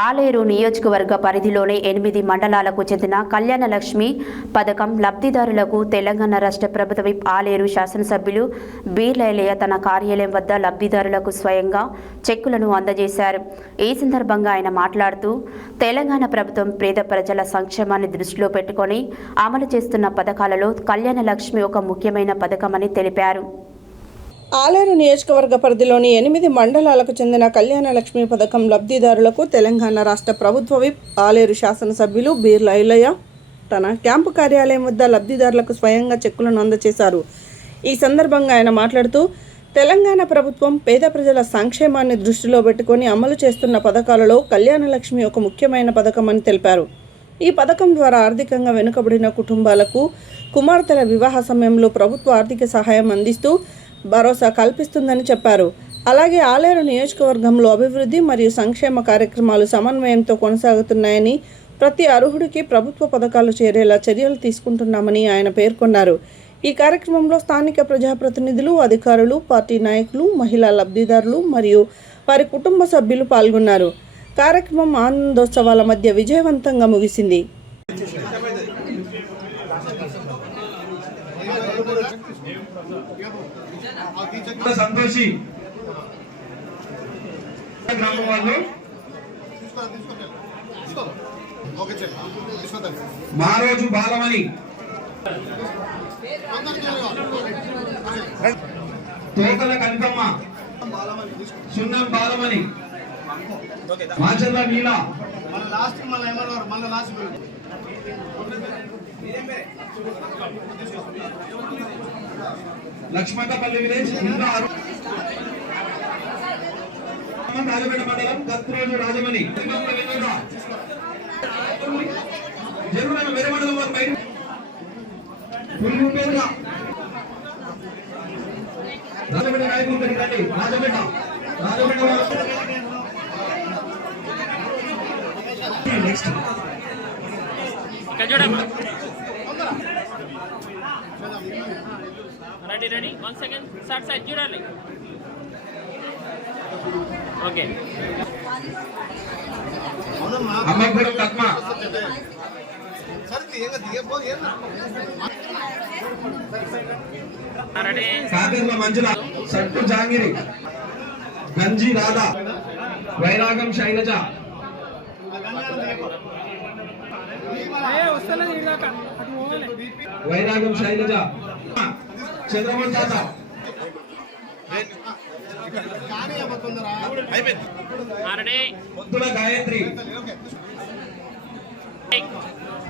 ఆలేరు నియోజకవర్గ పరిధిలోని 8 మండలాలకు చెందిన కళ్యాణ లక్ష్మి పథకం లబ్ధిదారులకు తెలంగాణ రాష్ట్ర ప్రభుత్వ విప్ ఆలేరు శాసనసభ్యులు బీర్లైలయ్య తన కార్యాలయం వద్ద లబ్ధిదారులకు స్వయంగా చెక్కులను అందజేశారు. ఈ సందర్భంగా ఆయన మాట్లాడుతూ తెలంగాణ ప్రభుత్వం పేద ప్రజల సంక్షేమాన్ని దృష్టిలో పెట్టుకొని అమలు చేస్తున్న పథకాలలో కళ్యాణ లక్ష్మి ఒక ముఖ్యమైన పథకమని తెలిపారు. ఆలేరు నియోజకవర్గ పరిధిలోని 8 మండలాలకు చెందిన కళ్యాణ లక్ష్మి పథకం లబ్ధిదారులకు తెలంగాణ రాష్ట్ర ప్రభుత్వ విప్ ఆలేరు శాసనసభ్యులు బీర్లైలయ్య తన క్యాంపు కార్యాలయం వద్ద లబ్ధిదారులకు స్వయంగా చెక్కులను అందజేశారు. ఈ సందర్భంగా ఆయన మాట్లాడుతూ తెలంగాణ ప్రభుత్వం పేద ప్రజల సంక్షేమాన్ని దృష్టిలో పెట్టుకొని అమలు చేస్తున్న పథకాలలో కళ్యాణ లక్ష్మి ఒక ముఖ్యమైన పథకమని తెలిపారు. ఈ పథకం ద్వారా ఆర్థికంగా వెనుకబడిన కుటుంబాలకు కుమార్తెల వివాహ సమయంలో ప్రభుత్వ ఆర్థిక సహాయం అందిస్తూ భరోసా కల్పిస్తుందని చెప్పారు. అలాగే ఆలేరు నియోజకవర్గంలో అభివృద్ధి మరియు సంక్షేమ కార్యక్రమాలు సమన్వయంతో కొనసాగుతున్నాయని, ప్రతి అర్హుడికి ప్రభుత్వ పథకాలు చేరేలా చర్యలు తీసుకుంటున్నామని ఆయన పేర్కొన్నారు. ఈ కార్యక్రమంలో స్థానిక ప్రజాప్రతినిధులు, అధికారులు, పార్టీ నాయకులు, మహిళా లబ్ధిదారులు మరియు వారి కుటుంబ సభ్యులు పాల్గొన్నారు. కార్యక్రమం ఆనందోత్సవాల మధ్య విజయవంతంగా ముగిసింది. సంతోషి గ్రామం వాళ్ళు మారోజు బాలమణి, తోకల కనకమ్మ, సున్నం బాలమణి, మాచర్ల నీల, లక్ష్మణపల్లి విలేజ్ రాజపేట మండలం కత్రోజు రాజమణి, వేరే మండలం వారు బయట రాజపేట నాయకులు రండి. Rajapeta next ready 1 second start side చూడాలి. ఓకే అమ్మగూడెం పద్మ, కాకర్ల మంజుల, సట్టు జాంగిరి, గంజి రాధా, వైరాగం శైలజ, వైరాగం శైలజ, చంద్రమోహన్ తాత, పొద్దుల గాయత్రి,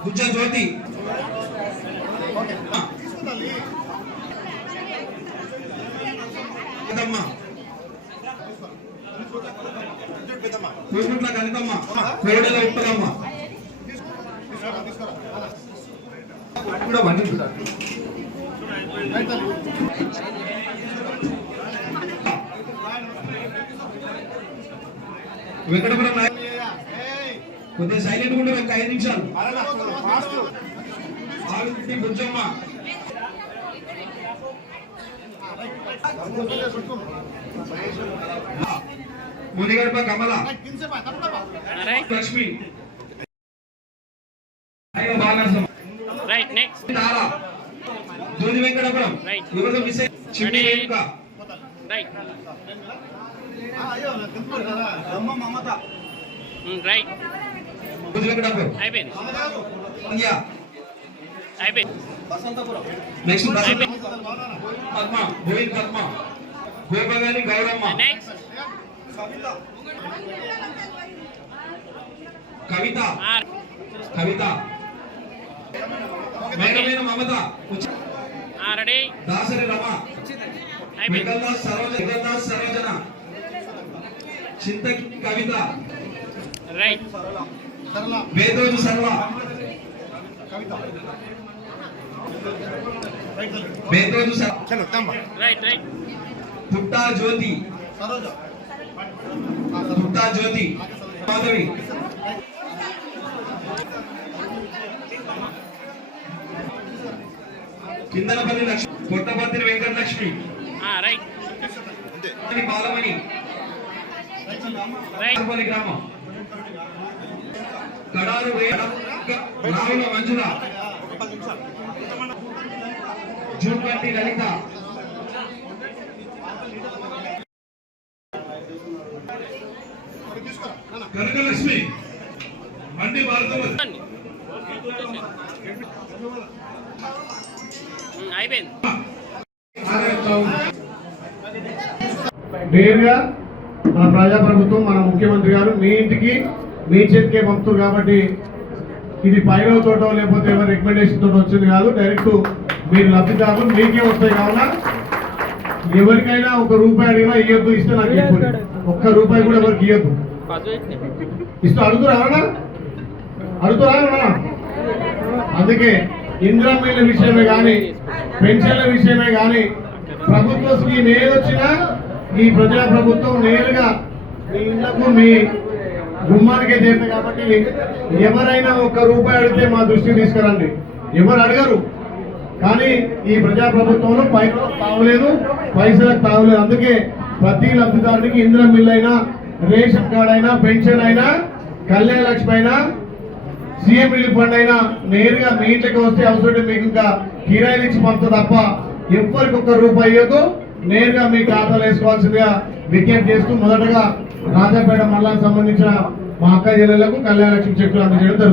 గుజ్జ జ్యోతి, పూర్గుట్ల కనితమ్మ, కోడెల ఉత్తరమ్మ కూడా వండించుతారు. వెంకటపురం కొద్దిగా సైలెంట్ కూడా ఒక 5 నిమిషాలు. ఆవిటి బుజ్జమ్మ, మునిగడప కమల, లక్ష్మి, రైట్ నెక్స్ట్ తారా, జోది వెంకటపురం, యువత మిస్ చిన్ని రేణుక, రైట్ రైట్ జోది వెంకటపురం అయిపోయింది. బసంతపురం నెక్స్ట్ పద్మ, గోవింద్ పద్మ, గోపగాని గౌరమ్మ, కవిత కవిత, మేఘమైన మమత, దాసరి రమ, మిగల్దాస్ సరోజన, చింతకి కవిత, వేదోజు సర్వ, వేదోజు పుట్టా జ్యోతి, మాధవి, కిందనపల్లి లక్ష్మి, కొత్తపత్రి వెంకటలక్ష్మి, బాలమణి, గ్రామం కడారు రావుల మంజుల, జూపంటి లలిత, కనకలక్ష్మి, మండి భారతవతి, అయిపోయింది. నేరుగా మన ప్రజాప్రభుత్వం మన ముఖ్యమంత్రి గారు మీ ఇంటికి మీ చేతికే పంపుతారు కాబట్టి ఇది పైరవ తోటో లేకపోతే ఎవరి రికమెండేషన్ తోట వచ్చింది కాదు, డైరెక్ట్ మీరు లబ్ధిదారులు మీకే వస్తాయి. కావున ఎవరికైనా ఒక రూపాయి అడిగినా ఇవ్వద్దు, ఇస్తే నాకు చెప్పండి. ఒక్క రూపాయి కూడా ఎవరికి ఇవ్వద్దు. ఇస్తూ అడుగుతారా అడుగుతారా? అందుకే ఇందిరమ్మ ఇళ్ళ విషయమే కానీ పెన్షన్ల విషయమే కానీ ప్రభుత్వ స్కీమ్ ఏదొచ్చినా ఈ ప్రజా ప్రభుత్వం నేరుగా మీ ఇళ్లకు మీ గుమ్మానికే చేరుతుంది. కాబట్టి ఎవరైనా ఒక్క రూపాయి అడిగితే మా దృష్టికి తీసుకురండి. ఎవరు అడగరు, కానీ ఈ ప్రజా ప్రభుత్వంలో పైసలకు తావలేదు, పైసలకు తావలేదు. అందుకే ప్రతి లబ్ధిదారుడికి ఇందిరమ్మ ఇల్లు అయినా, రేషన్ కార్డు అయినా, పెన్షన్ అయినా, కళ్యాణ లక్ష్మి అయినా, సీఎం రిలీఫ్ ఫండ్ అయినా నేరుగా మీ ఇంటికి వస్తే అవసరం మీకు ఇంకా కిరాయిలు ఇచ్చి పంపుతా తప్ప ఎవరికి ఒక్క రూపాయి ఇవ్వదు. నేరుగా మీ ఖాతాలో వేసుకోవాల్సిందిగా విజ్ఞప్తి చేస్తూ మొదటగా రాజాపేట మండలానికి సంబంధించిన మా అక్క జిల్లాలకు కళ్యాణ లక్ష్మి చెక్కులు అందజేయడం జరుగుతుంది.